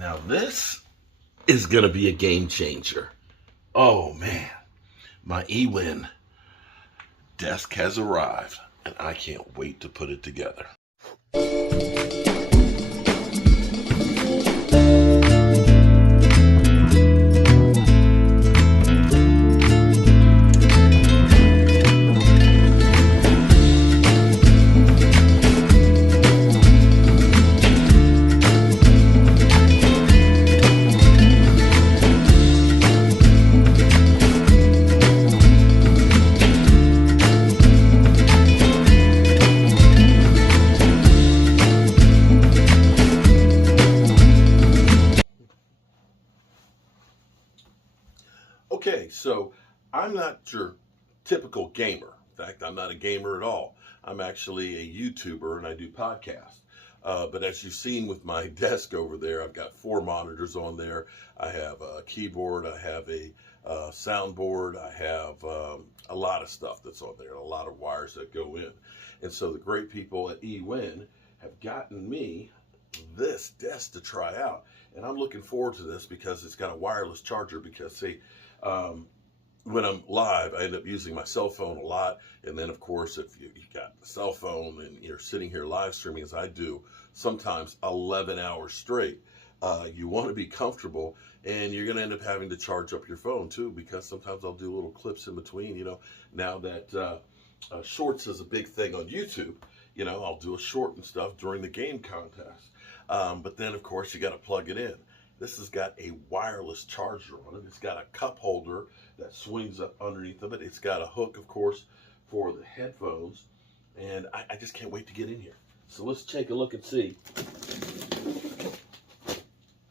Now this is going to be a game changer. Oh man, my eWin desk has arrived and I can't wait to put it together. Okay, so I'm not your typical gamer. In fact, I'm not a gamer at all. I'm actually a YouTuber and I do podcasts. But as you've seen with my desk over there, I've got 4 monitors on there. I have a keyboard, I have a soundboard, I have a lot of stuff that's on there, a lot of wires that go in. And so the great people at eWin have gotten me this desk to try out. And I'm looking forward to this because it's got a wireless charger because, see, when I'm live, I end up using my cell phone a lot. And then, of course, if you got a cell phone and you're sitting here live streaming, as I do, sometimes 11 hours straight, you want to be comfortable, and you're going to end up having to charge up your phone, too, because sometimes I'll do little clips in between. You know, now that shorts is a big thing on YouTube, you know, I'll do a short and stuff during the game contest. But then, of course, you got to plug it in. This has got a wireless charger on it. It's got a cup holder that swings up underneath of it. It's got a hook, of course, for the headphones. And I just can't wait to get in here. So let's take a look and see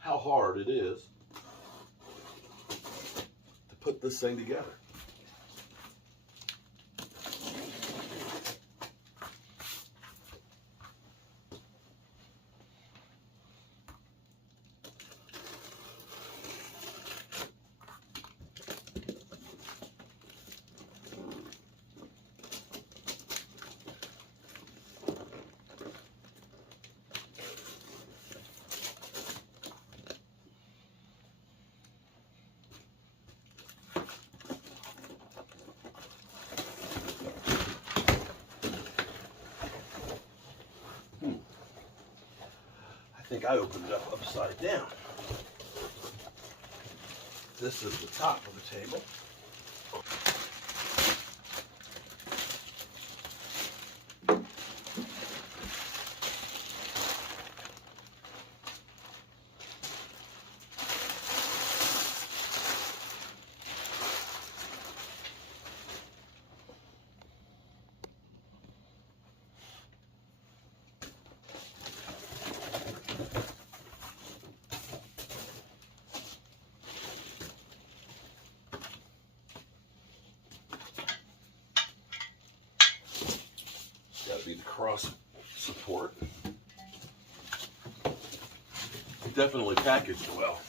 how hard it is to put this thing together. I think I opened it up upside down. This is the top of the table. Got to be the cross support. Definitely packaged well.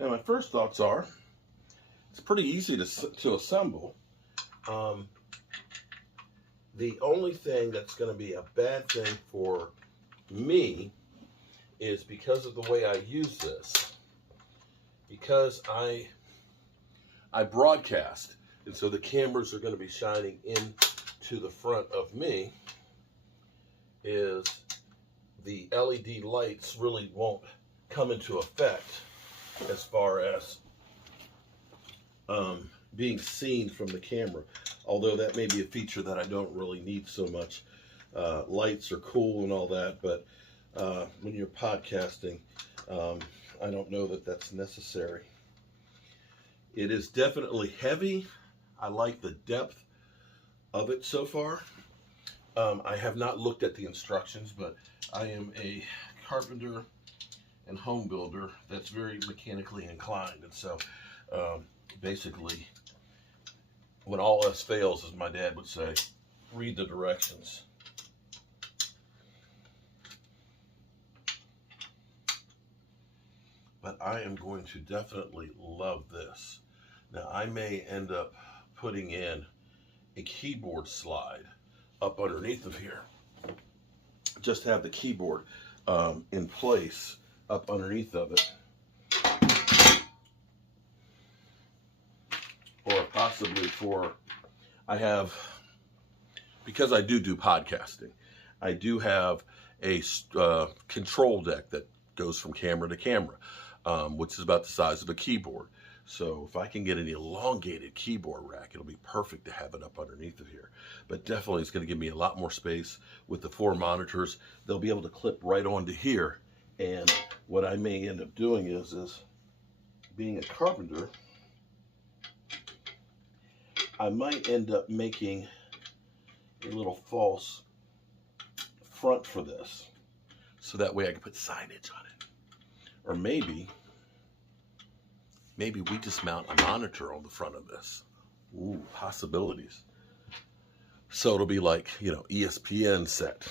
Now, my first thoughts are, it's pretty easy to assemble. The only thing that's going to be a bad thing for me is because of the way I use this. Because I broadcast, and so the cameras are going to be shining into the front of me, is the LED lights really won't come into effect as far as being seen from the camera. Although that may be a feature that I don't really need so much. Lights are cool and all that, but when you're podcasting, I don't know that that's necessary. It is definitely heavy. I like the depth of it so far. I have not looked at the instructions, but I am a carpenter and home builder that's very mechanically inclined. And so basically, when all else fails, as my dad would say, read the directions. But I am going to definitely love this. Now, I may end up putting in a keyboard slide up underneath of here. Just have the keyboard in place up underneath of it. Or possibly because I do podcasting, I do have a control deck that goes from camera to camera, which is about the size of a keyboard. So if I can get an elongated keyboard rack, it'll be perfect to have it up underneath of here. But definitely it's going to give me a lot more space with the 4 monitors. They'll be able to clip right onto here. And what I may end up doing is being a carpenter, I might end up making a little false front for this. So that way I can put signage on it. Or maybe we just mount a monitor on the front of this. Ooh, possibilities. So it'll be like, ESPN set.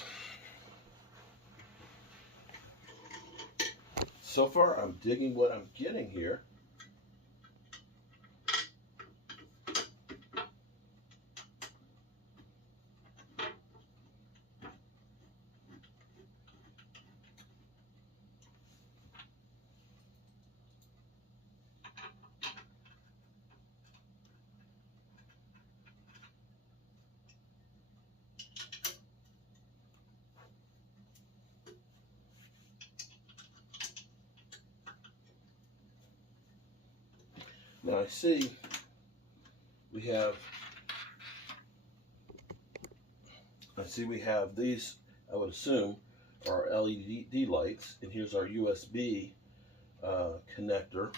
So far, I'm digging what I'm getting here. Now I see we have these, I would assume, are LED lights, and here's our USB connector,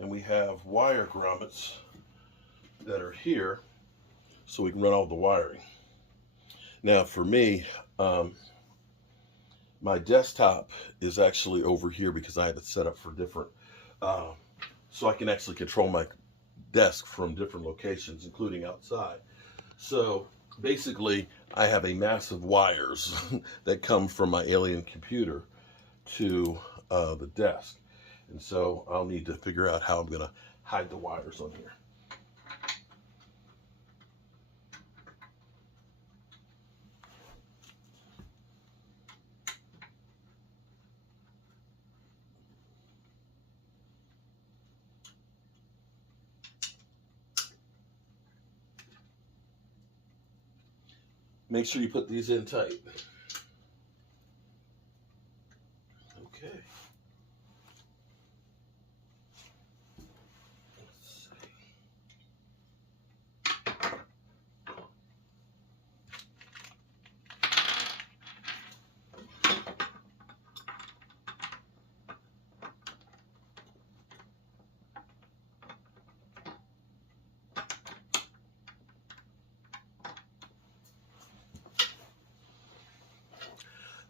and we have wire grommets that are here so we can run all the wiring. Now for me, my desktop is actually over here because I have it set up for different, so I can actually control my desk from different locations, including outside. So basically, I have a massive wires that come from my alien computer to the desk. And so I'll need to figure out how I'm going to hide the wires on here. Make sure you put these in tight. Okay. Let's see.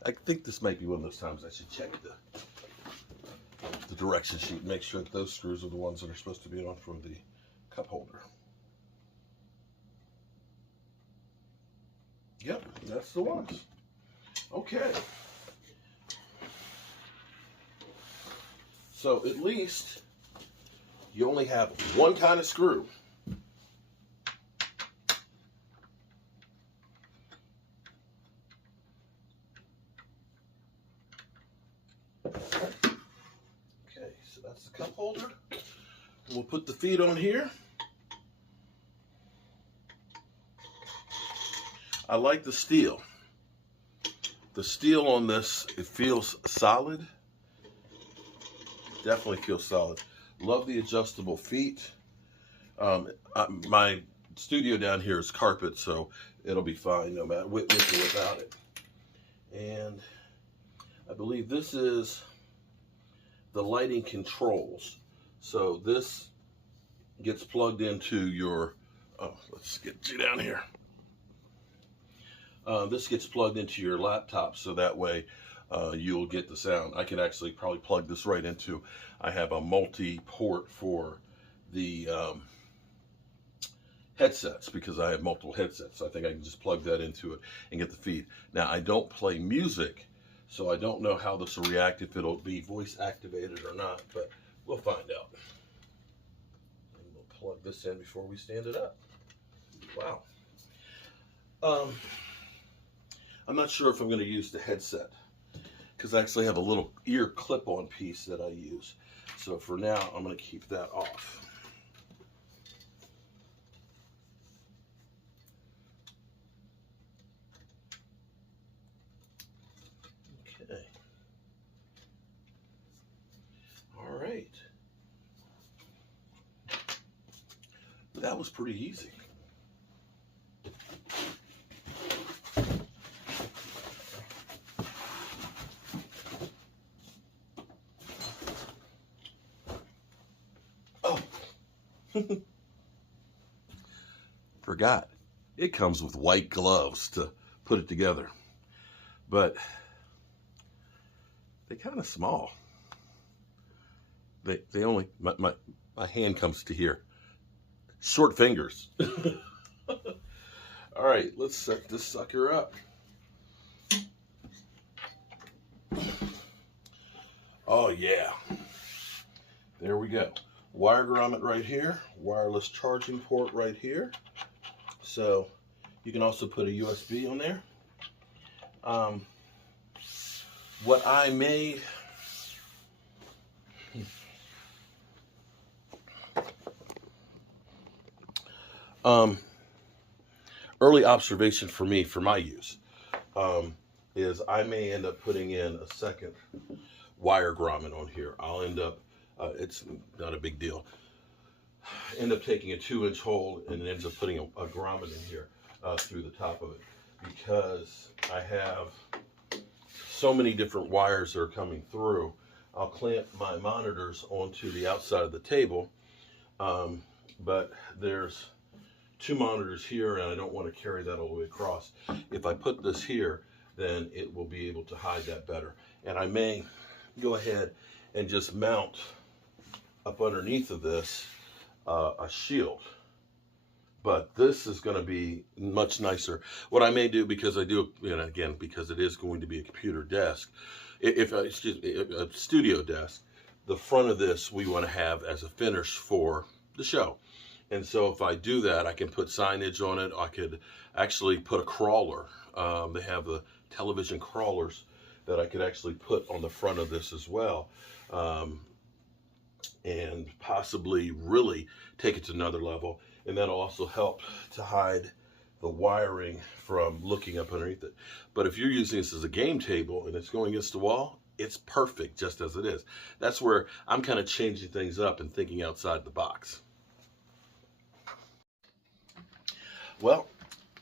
I think this might be one of those times I should check the direction sheet and make sure that those screws are the ones that are supposed to be on for the cup holder. Yep, that's the ones. Okay. So at least you only have one kind of screw. Okay, so that's the cup holder. And we'll put the feet on here. I like the steel. The steel on this, it feels solid. Definitely feels solid. Love the adjustable feet. My studio down here is carpet, so it'll be fine no matter with or without it. And I believe this is the lighting controls. So this gets plugged into your, let's get you down here. This gets plugged into your laptop, so that way you'll get the sound. I can actually probably plug this right into, I have a multi-port for the headsets, because I have multiple headsets. So I think I can just plug that into it and get the feed. Now, I don't play music, so I don't know how this will react, if it'll be voice activated or not, but we'll find out. And we'll plug this in before we stand it up. Wow. I'm not sure if I'm going to use the headset, because I actually have a little ear clip-on piece that I use. So for now, I'm going to keep that off. Okay. All right. That was pretty easy. Oh, forgot. It comes with white gloves to put it together, but they're kind of small. They only, my hand comes to here. Short fingers. All right, let's set this sucker up. Oh yeah, there we go. Wire grommet right here, wireless charging port right here. So you can also put a USB on there. What I may early observation for me, for my use, is I may end up putting in a second wire grommet on here. I'll end up, it's not a big deal, end up taking a 2-inch hole and it ends up putting a grommet in here through the top of it, because I have so many different wires that are coming through. I'll clamp my monitors onto the outside of the table, but there's 2 monitors here and I don't want to carry that all the way across. If I put this here, then it will be able to hide that better. And I may go ahead and just mount up underneath of this a shield. But this is going to be much nicer. What I may do, because I do, again, because it is going to be a computer desk, excuse me, a studio desk, the front of this we want to have as a finish for the show. And so if I do that, I can put signage on it. I could actually put a crawler. They have the television crawlers that I could actually put on the front of this as well. And possibly really take it to another level. And that'll also help to hide the wiring from looking up underneath it. But if you're using this as a game table and it's going against the wall, it's perfect just as it is. That's where I'm kind of changing things up and thinking outside the box. Well,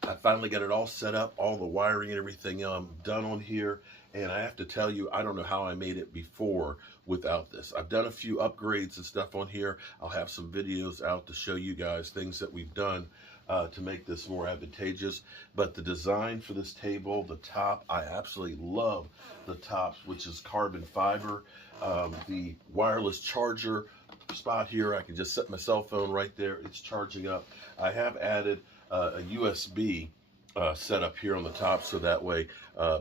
I finally got it all set up, all the wiring and everything done on here. And I have to tell you, I don't know how I made it before without this. I've done a few upgrades and stuff on here. I'll have some videos out to show you guys things that we've done to make this more advantageous. But the design for this table, the top, I absolutely love the tops, which is carbon fiber. The wireless charger spot here, I can just set my cell phone right there. It's charging up. I have added a USB set up here on the top, so that way,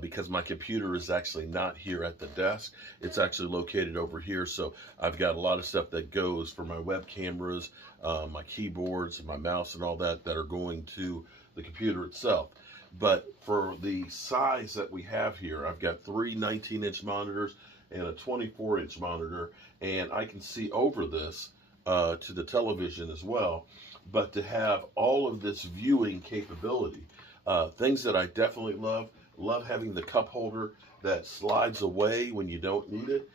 because my computer is actually not here at the desk, it's actually located over here. So I've got a lot of stuff that goes for my web cameras, my keyboards, my mouse, and all that are going to the computer itself. But for the size that we have here, I've got three 19-inch monitors and a 24-inch monitor, and I can see over this to the television as well. But to have all of this viewing capability, things that I definitely love having the cup holder that slides away when you don't need it.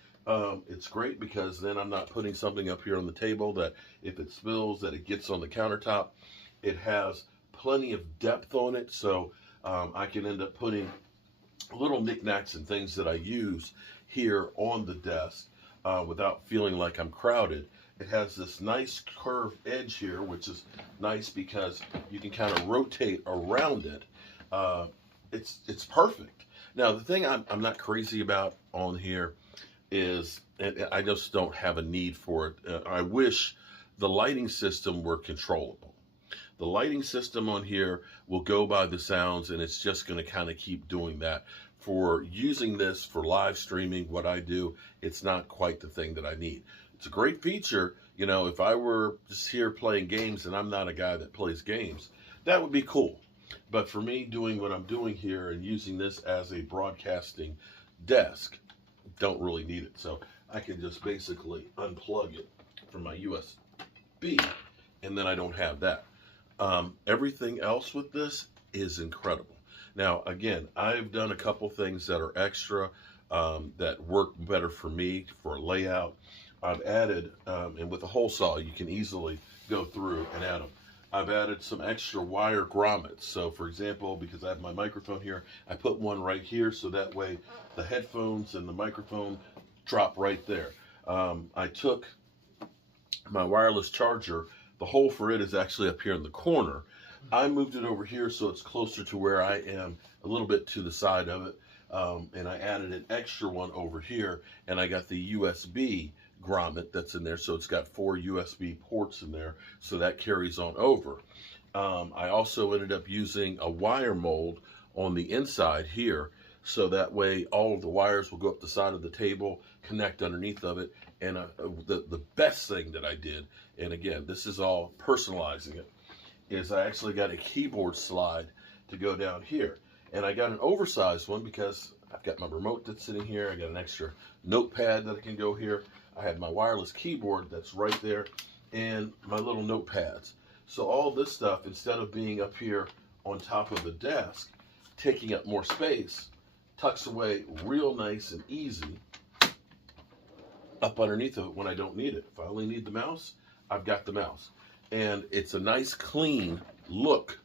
It's great because then I'm not putting something up here on the table that if it spills, that it gets on the countertop. It has plenty of depth on it, so I can end up putting little knickknacks and things that I use here on the desk without feeling like I'm crowded. It has this nice curved edge here, which is nice because you can kind of rotate around it. It's perfect. Now, the thing I'm not crazy about on here is, and I just don't have a need for it. I wish the lighting system were controllable. The lighting system on here will go by the sounds, and it's just going to kind of keep doing that. For using this for live streaming, what I do, it's not quite the thing that I need. It's a great feature. You know, if I were just here playing games, and I'm not a guy that plays games, that would be cool. But for me, doing what I'm doing here and using this as a broadcasting desk, don't really need it. So I can just basically unplug it from my USB, and then I don't have that. Everything else with this is incredible. Now, again, I've done a couple things that are extra that work better for me for layout. I've added, and with a hole saw, you can easily go through and add them. I've added some extra wire grommets. So, for example, because I have my microphone here, I put one right here so that way the headphones and the microphone drop right there. I took my wireless charger. The hole for it is actually up here in the corner. I moved it over here so it's closer to where I am, a little bit to the side of it. And I added an extra one over here, and I got the USB grommet that's in there, so it's got 4 USB ports in there, so that carries on over. I also ended up using a wire mold on the inside here, so that way all of the wires will go up the side of the table, connect underneath of it. And the best thing that I did, and again, this is all personalizing it, is I actually got a keyboard slide to go down here. And I got an oversized one because I've got my remote that's sitting here. I got an extra notepad that can go here. I have my wireless keyboard that's right there, and my little notepads. So all this stuff, instead of being up here on top of the desk, taking up more space, tucks away real nice and easy up underneath of it when I don't need it. If I only need the mouse, I've got the mouse. And it's a nice clean look.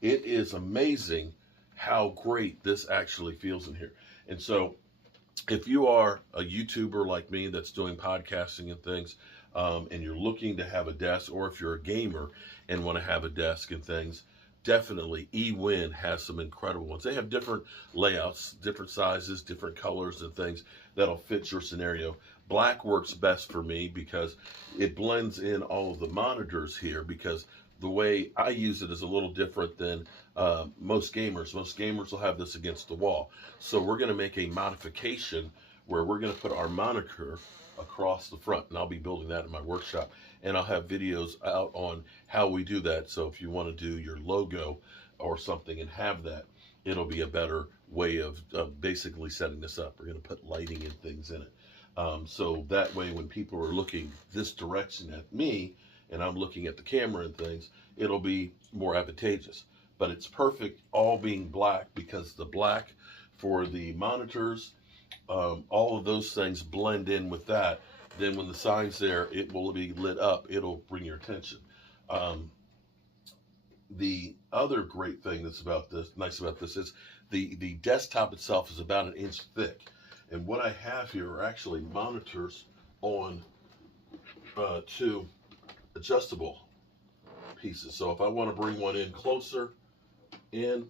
It is amazing how great this actually feels in here. And so if you are a YouTuber like me that's doing podcasting and things, and you're looking to have a desk, or if you're a gamer and want to have a desk and things, definitely eWin has some incredible ones. They have different layouts, different sizes, different colors and things that'll fit your scenario. Black works best for me because it blends in all of the monitors here, because the way I use it is a little different than most gamers. Most gamers will have this against the wall. So we're going to make a modification where we're going to put our monitor across the front, and I'll be building that in my workshop, and I'll have videos out on how we do that. So if you want to do your logo or something and have that, it'll be a better way of basically setting this up. We're going to put lighting and things in it. So that way when people are looking this direction at me and I'm looking at the camera and things, it'll be more advantageous. But it's perfect all being black, because the black for the monitors, all of those things blend in with that. Then when the sign's there, it will be lit up. It'll bring your attention. The other great thing that's nice about this is the desktop itself is about 1 inch thick. And what I have here are actually monitors on 2 adjustable pieces. So if I want to bring one in closer and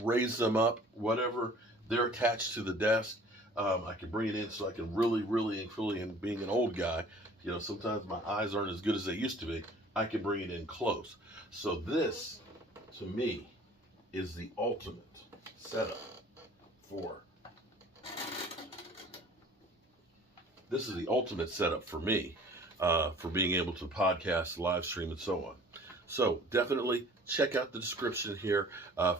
raise them up, whatever, they're attached to the desk. I can bring it in so I can really, and being an old guy, you know, sometimes my eyes aren't as good as they used to be. I can bring it in close. So this, to me, is the ultimate setup for, this is the ultimate setup for me, for being able to podcast, live stream, and so on. So definitely check out the description here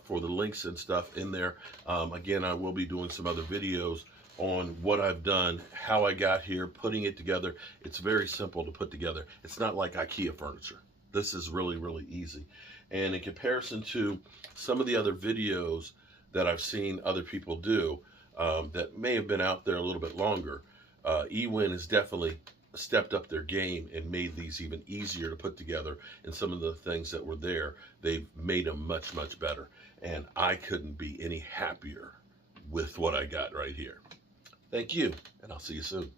for the links and stuff in there. Again, I will be doing some other videos on what I've done, how I got here, putting it together. It's very simple to put together. It's not like IKEA furniture. This is really, really easy. And in comparison to some of the other videos that I've seen other people do that may have been out there a little bit longer, eWin has definitely stepped up their game and made these even easier to put together. And some of the things that were there, they've made them much, much better. And I couldn't be any happier with what I got right here. Thank you, and I'll see you soon.